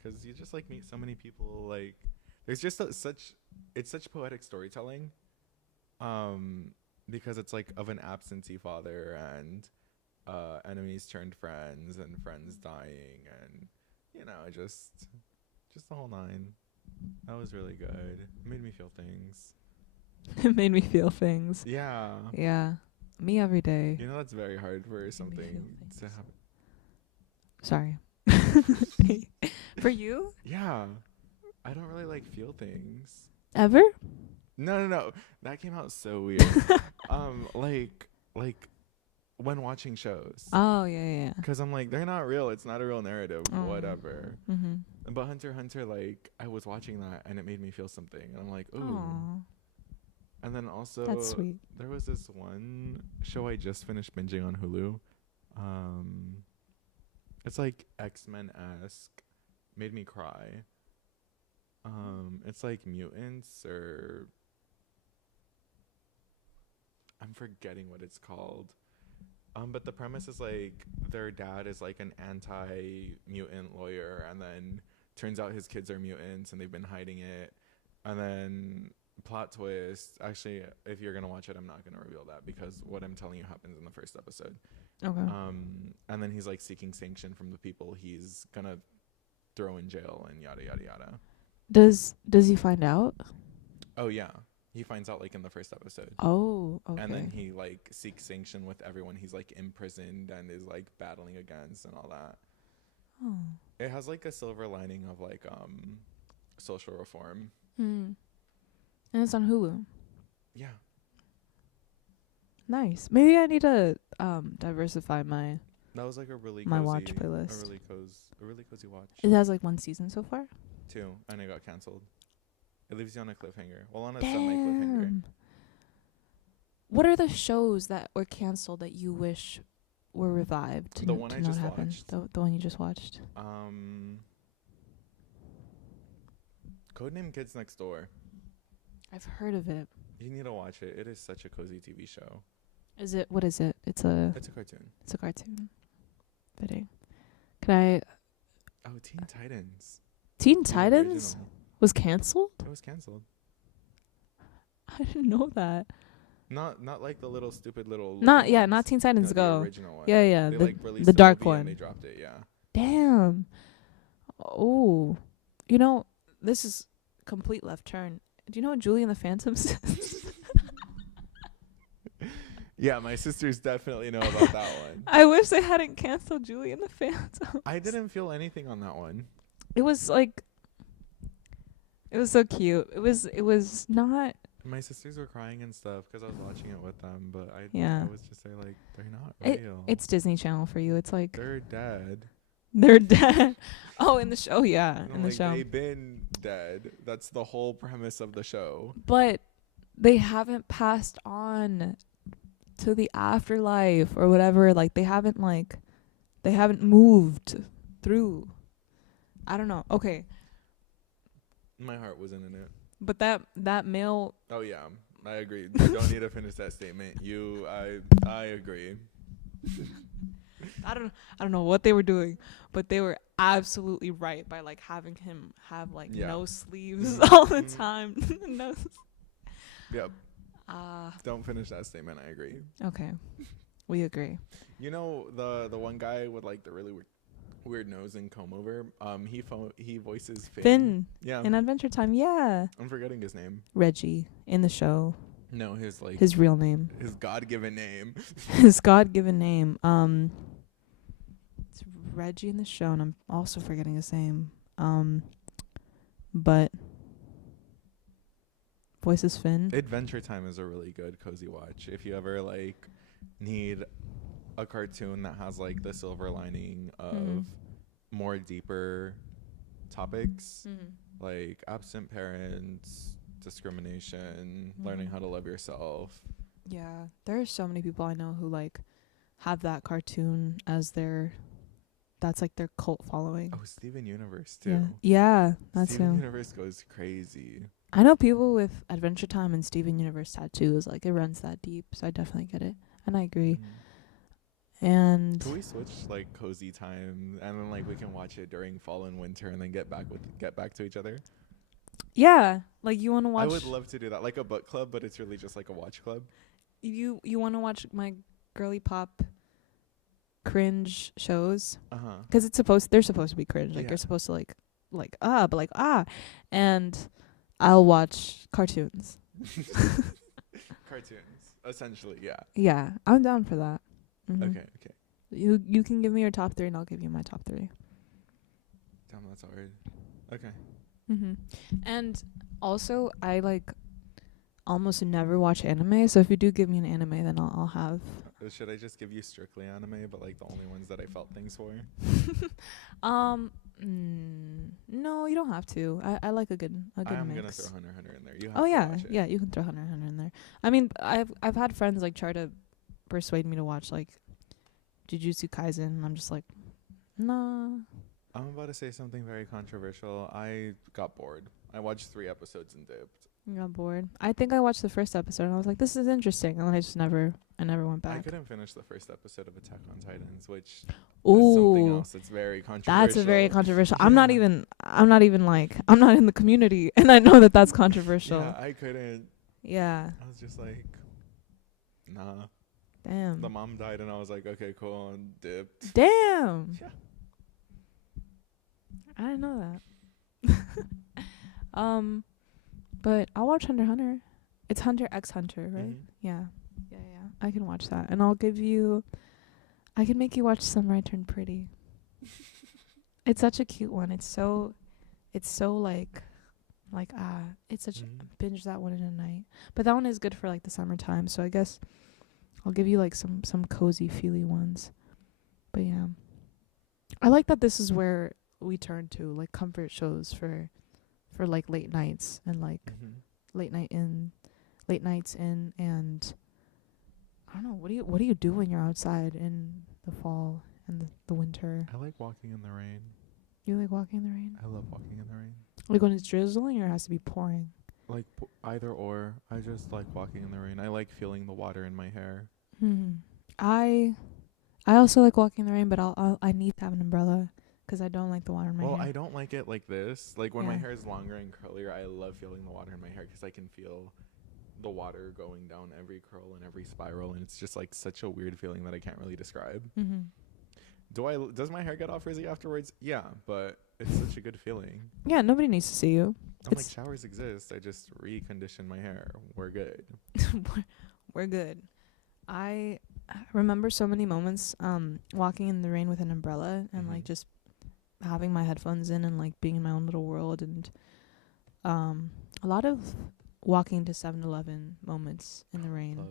because you just like meet so many people. Like, there's just it's such poetic storytelling, because it's like of an absentee father and enemies turned friends and friends dying, and just the whole nine. That was really good. It made me feel things. It made me feel things. Yeah. Yeah. Me every day. You know, that's very hard for something to happen. Sorry. For you? Yeah. I don't really like feel things. Ever? No. That came out so weird. Like when watching shows. Oh, yeah. Because I'm like, they're not real. It's not a real narrative. Whatever. Mm-hmm. But Hunter x Hunter, like, I was watching that and it made me feel something. And I'm like, ooh. Aww. And then also, that's sweet. There was this one show I just finished binging on Hulu. It's like X-Men-esque. Made me cry. It's like mutants, or I'm forgetting what it's called. But the premise is like their dad is like an anti-mutant lawyer, and then turns out his kids are mutants and they've been hiding it. And then plot twist. Actually, if you're gonna watch it, I'm not gonna reveal that because what I'm telling you happens in the first episode. Okay. And then he's like seeking sanction from the people he's gonna throw in jail and yada yada yada. Does he find out? Oh yeah, he finds out like in the first episode. Oh, okay. And then he like seeks sanction with everyone he's like imprisoned and is like battling against and all that. Oh. It has like a silver lining of like social reform. And it's on Hulu. Yeah. Nice. Maybe I need to diversify my That was like a really my cozy, watch playlist. a really cozy watch. It has like 1 season so far. 2, and it got canceled. It leaves you on a cliffhanger. Well, on a semi cliffhanger. What are the shows that were canceled that you wish were revived? The one I just watched. The one you just watched. Codename Kids Next Door. I've heard of it. You need to watch it. It is such a cozy TV show. Is it? What is it? It's a cartoon. It's a cartoon. Fitting. Could I? Oh, Teen Titans. Teen Titans was canceled? It was canceled. I didn't know that. Not like the little stupid little. Not ones. Teen Titans The Go. original one. Yeah. They like released the dark movie one. And they dropped it. Yeah. Damn. Oh, you know, this is complete left turn. Do you know what Julie and the Phantoms is? Yeah, my sisters definitely know about that one. I wish they hadn't canceled Julie and the Phantoms. I didn't feel anything on that one. It was like, it was so cute. It was not. My sisters were crying and stuff because I was watching it with them, but Yeah. I was just say like, they're not real. It's Disney Channel for you. It's like They're dead. they're dead. Oh, in the show, yeah, And in the like, show. they've been dead. That's the whole premise of the show. But they haven't passed on to the afterlife or whatever. Like they haven't moved through. I don't know. Okay, My heart wasn't in it. but that male. Oh yeah, I agree. You don't need to finish that statement. I agree. I don't know what they were doing, but they were absolutely right by like having him have like no sleeves all the time. No. Yep. Don't finish that statement. I agree. Okay, we agree. You know the one guy with like the really weird nose and comb over. He voices Finn. Yeah. In Adventure Time. Yeah. I'm forgetting his name. Reggie in the show. No, his real name. His God-given name. His God-given name. It's Reggie in the show, and I'm also forgetting his name. But voices Finn. Adventure Time is a really good cozy watch. If you ever like need a cartoon that has like the silver lining of more deeper topics, like absent parents, discrimination, learning how to love yourself. Yeah, there are so many people I know who like have that cartoon as that's like their cult following. Oh, Steven Universe too. Yeah, that's Steven him. Universe goes crazy. I know people with Adventure Time and Steven Universe tattoos. Like it runs that deep, so I definitely get it, and I agree. And can we switch like cozy time, and then like we can watch it during fall and winter, and then get back to each other? Yeah, like you want to watch. I would love to do that, like a book club, but it's really just like a watch club. You want to watch my girly pop cringe shows? Because they're supposed to be cringe. Like you're supposed to and I'll watch cartoons. Cartoons, essentially, yeah. Yeah, I'm down for that. Okay. You can give me your top 3 and I'll give you my top 3. Damn, that's hard. Okay. And also, I like almost never watch anime. So if you do give me an anime, then I'll have. Should I just give you strictly anime, but like the only ones that I felt things for? No, you don't have to. I like a good mix. I'm gonna throw Hunter x Hunter in there. You have to watch it. Yeah, you can throw Hunter x Hunter in there. I mean, I've had friends like try to persuade me to watch like Jujutsu Kaisen, and I'm just like, nah. I'm about to say something very controversial. I got bored. I watched 3 episodes and dipped. You got bored? I think I watched the first episode and I was like, this is interesting, and then I never went back. I couldn't finish the first episode of Attack on Titans, which is Ooh, something else that's very controversial. That's a very controversial. Yeah. I'm not even like, I'm not in the community, and I know that that's controversial. Yeah, I couldn't. Yeah. I was just like, nah. Damn. The mom died, and I was like, okay, cool, and dipped. Damn. Yeah. I didn't know that. But I'll watch Hunter x Hunter. It's Hunter x Hunter, right? Yeah. I can watch that, and I can make you watch Summer I Turned Pretty. It's such a cute one. It's so it's such binge that one in a night. But that one is good for like the summertime. So I guess I'll give you like some cozy feely ones. But yeah, I like that this is where we turn to like comfort shows for like late nights and like late nights in, and I don't know, what do you do when you're outside in the fall and the winter? I like walking in the rain. You like walking in the rain? I love walking in the rain. Like when it's drizzling or it has to be pouring? Like either or. I just like walking in the rain. I like feeling the water in my hair. I also like walking in the rain, but I need to have an umbrella because I don't like the water in my hair. Well, I don't like it like this. Like when my hair is longer and curlier, I love feeling the water in my hair because I can feel the water going down every curl and every spiral, and it's just like such a weird feeling that I can't really describe. Does my hair get all frizzy afterwards? Yeah, but it's such a good feeling. Yeah, nobody needs to see you. I'm like, showers exist. I just recondition my hair. We're good. We're good. I remember so many moments walking in the rain with an umbrella and like just having my headphones in and like being in my own little world, and a lot of walking to 7-Eleven moments in the rain. Love.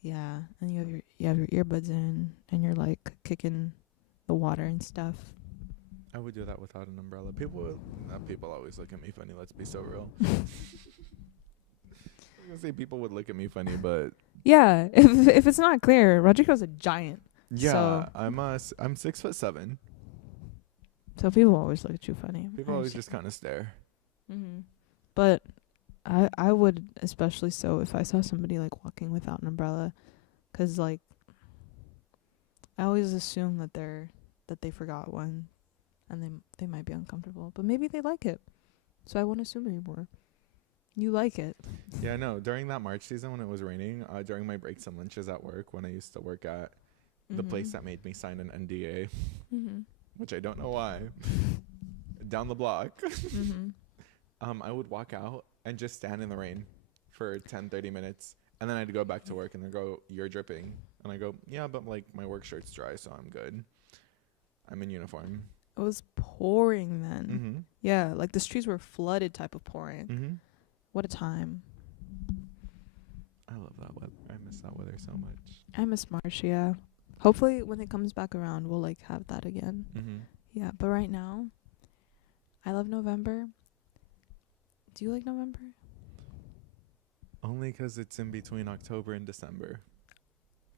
Yeah, and you have your earbuds in and you're like kicking the water and stuff. I would do that without an umbrella. People always look at me funny. Let's be so real. I was gonna say people would look at me funny, but yeah, if it's not clear, Rodrigo's a giant. yeah, So I'm 6'7". So people always look at you funny. People always just kind of stare. But I would especially so if I saw somebody like walking without an umbrella, 'cause like I always assume that they forgot one, and they might be uncomfortable, but maybe they like it, so I won't assume anymore. You like it. Yeah, no. During that March season when it was raining, during my breaks and lunches at work, when I used to work at the place that made me sign an NDA, which I don't know why, down the block, I would walk out and just stand in the rain for 10-30 minutes, and then I'd go back to work and they go, "You're dripping," and I go, "Yeah, but like my work shirt's dry, so I'm good. I'm in uniform." It was pouring then. Yeah, like the streets were flooded type of pouring. What a time. I love that weather. I miss that weather so much. I miss March, yeah. Hopefully when it comes back around, we'll like have that again. Yeah, but right now, I love November. Do you like November? Only 'cause it's in between October and December.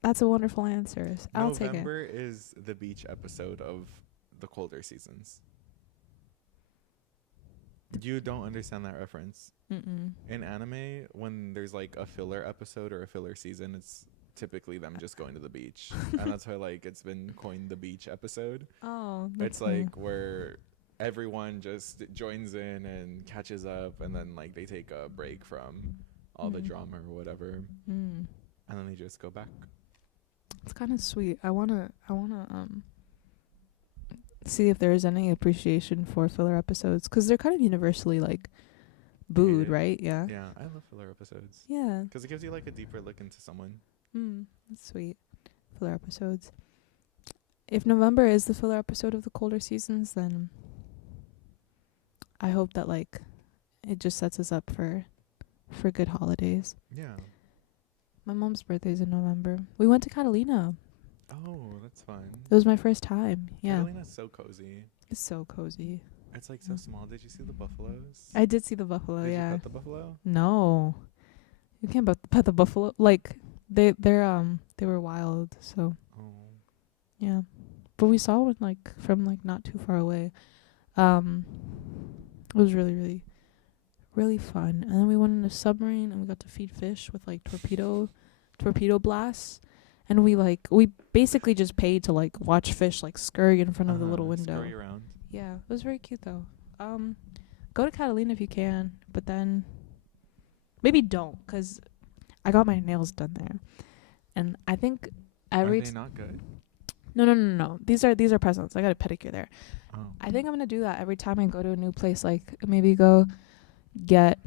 That's a wonderful answer. I'll take it. November is the beach episode of the colder seasons. You don't understand that reference. In anime, when there's like a filler episode or a filler season, it's typically them just going to the beach. And that's why like it's been coined the beach episode. Oh, it's like where everyone just joins in and catches up, and then like they take a break from all the drama or whatever, and then they just go back. It's kind of sweet. I wanna see if there's any appreciation for filler episodes, 'cause they're kind of universally like booed, right? Yeah. Yeah, I love filler episodes. Yeah. 'Cause it gives you like a deeper look into someone. That's sweet. Filler episodes. If November is the filler episode of the colder seasons, then I hope that like it just sets us up for good holidays. Yeah. My mom's birthday's in November. We went to Catalina. Oh, that's fun. It was my first time. Yeah. Catalina's so cozy. It's so cozy. It's like so small. Did you see the buffaloes? I did see the buffalo. Did Yeah. you pet the buffalo? No, you can't pet the buffalo. Like they were wild. So Oh. yeah, but we saw one like from like not too far away. It was really really really fun. And then we went in a submarine and we got to feed fish with like torpedo blasts. And we basically just paid to like watch fish like scurry in front of the little window. Scurry around. Yeah, it was very cute though. Go to Catalina if you can, but then maybe don't, 'cause I got my nails done there, and I think Are they not good? No. These are presents. I got a pedicure there. Oh. I think I'm gonna do that every time I go to a new place. Like maybe go get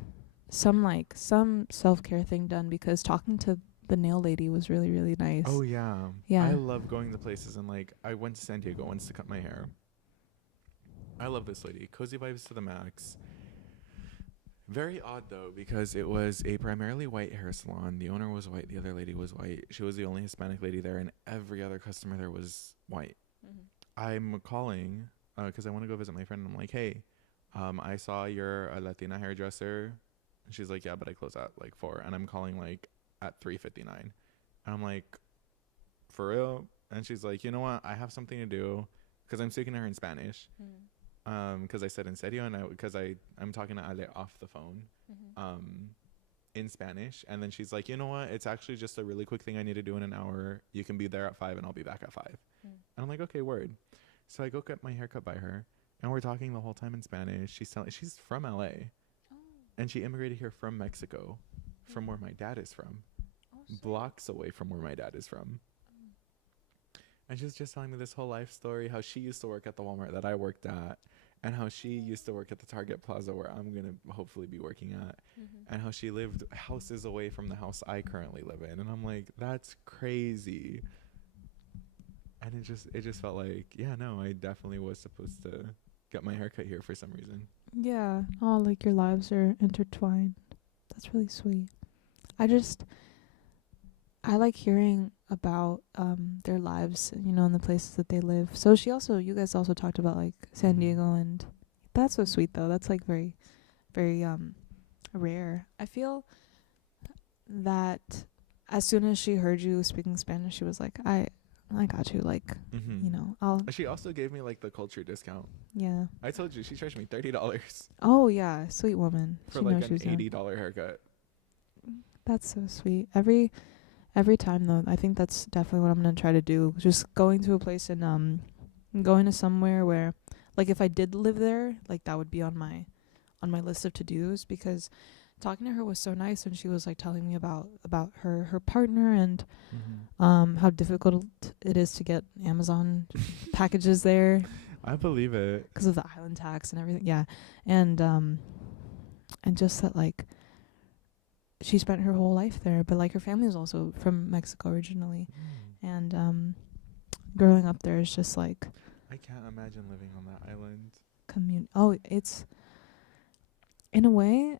some self-care thing done, because talking to the nail lady was really really nice. Oh yeah. Yeah. I love going to places, and like I went to San Diego once to cut my hair. I love this lady. Cozy vibes to the max. Very odd though, because it was a primarily white hair salon. The owner was white. The other lady was white. She was the only Hispanic lady there, and every other customer there was white. I'm calling 'cause I want to go visit my friend. And I'm like, hey, I saw you're a Latina hairdresser. And she's like, yeah, but I close at like 4. And I'm calling like at 3:59. And I'm like, for real? And she's like, you know what? I have something to do, 'cause I'm speaking to her in Spanish. 'Cause I said en serio, and I'm talking to Ale off the phone, in Spanish. And then she's like, you know what? It's actually just a really quick thing I need to do in an hour. You can be there at 5 and I'll be back at 5. And I'm like, okay, word. So I go get my haircut by her, and we're talking the whole time in Spanish. She's from LA, and she immigrated here from Mexico, from where my dad is from, blocks away from where my dad is from. And she's just telling me this whole life story, how she used to work at the Walmart that I worked at, and how she used to work at the Target Plaza where I'm gonna hopefully be working at, Mm-hmm. and how she lived houses away from the house I currently live in, and I'm like, that's crazy. And it just felt like, yeah, no, I definitely was supposed to get my haircut here for some reason. Yeah. Oh, like your lives are intertwined. That's really sweet. I just I like hearing about their lives, in the places that they live. So you guys also talked about like San Mm-hmm. Diego, and that's so sweet though. That's like very very rare. I feel that as soon as she heard you speaking Spanish, she was like, I got you. Like, Mm-hmm. I'll, She also gave me like the culture discount. yeah. I told you she charged me $30 Oh yeah, sweet woman. for She knows like what she an was doing. $80 haircut. That's so sweet. Every time though, I think that's definitely what I'm gonna try to do. Just going to a place and going to somewhere where, like, if I did live there, like that would be on my list of to dos, because talking to her was so nice, and she was like telling me about her partner, and Mm-hmm. how difficult it is to get Amazon packages there I believe it. because of the island tax and everything. Yeah, and just that, like, she spent her whole life there, but like her family is also from Mexico originally, Mm. and growing up there is just like I can't imagine living on that island. Oh, it's, in a way,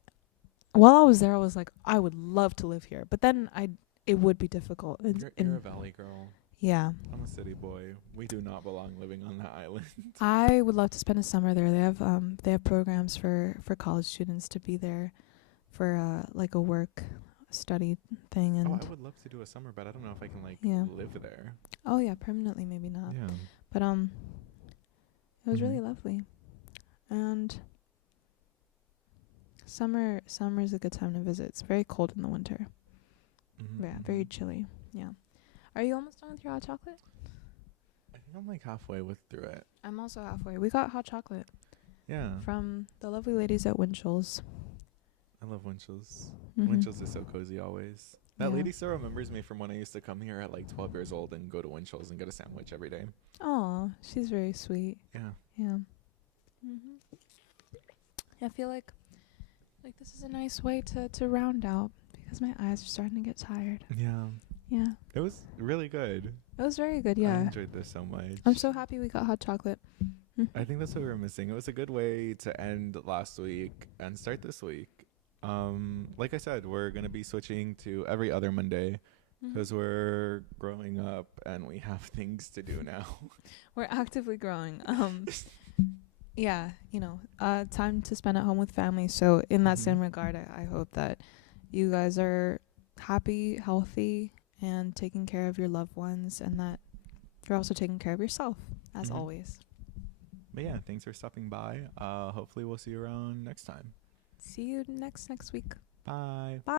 while I was there, I was like, I would love to live here, but then it would be difficult. You're a valley girl. Yeah, I'm a city boy. We do not belong living on that island. I would love to spend a summer there. They have programs for college students to be there for like a work study thing, Oh, and I would love to do a summer, but I don't know if I can like yeah. live there. Oh yeah, permanently maybe not, Yeah. but it was Mhm. really lovely, and summer is a good time to visit. It's very cold in the winter. Mhm. Yeah, very Mhm. chilly. Yeah. Are you almost done with your hot chocolate? I think I'm like halfway with through it. I'm also halfway. We got hot chocolate Yeah. from the lovely ladies at Winchell's. I love Winchell's. Mhm. Winchell's is so cozy always. That Yeah. lady still remembers me from when I used to come here at like 12 years old and go to Winchell's and get a sandwich every day. Oh, she's very sweet. Yeah. Yeah. Mhm. I feel like this is a nice way to round out, because my eyes are starting to get tired. Yeah. Yeah. It was really good. It was very good. I Yeah. enjoyed this so much. I'm so happy we got hot chocolate. I think that's what we were missing. It was a good way to end last week and start this week. Like I said, we're gonna be switching to every other Monday because we're growing up and we have things to do now. We're actively growing. Yeah, time to spend at home with family. So in that same Mhm. regard, I hope that you guys are happy, healthy, and taking care of your loved ones, and that you're also taking care of yourself, as Mhm. always. But yeah, thanks for stopping by. Hopefully we'll see you around next time. See you next week. Bye. Bye.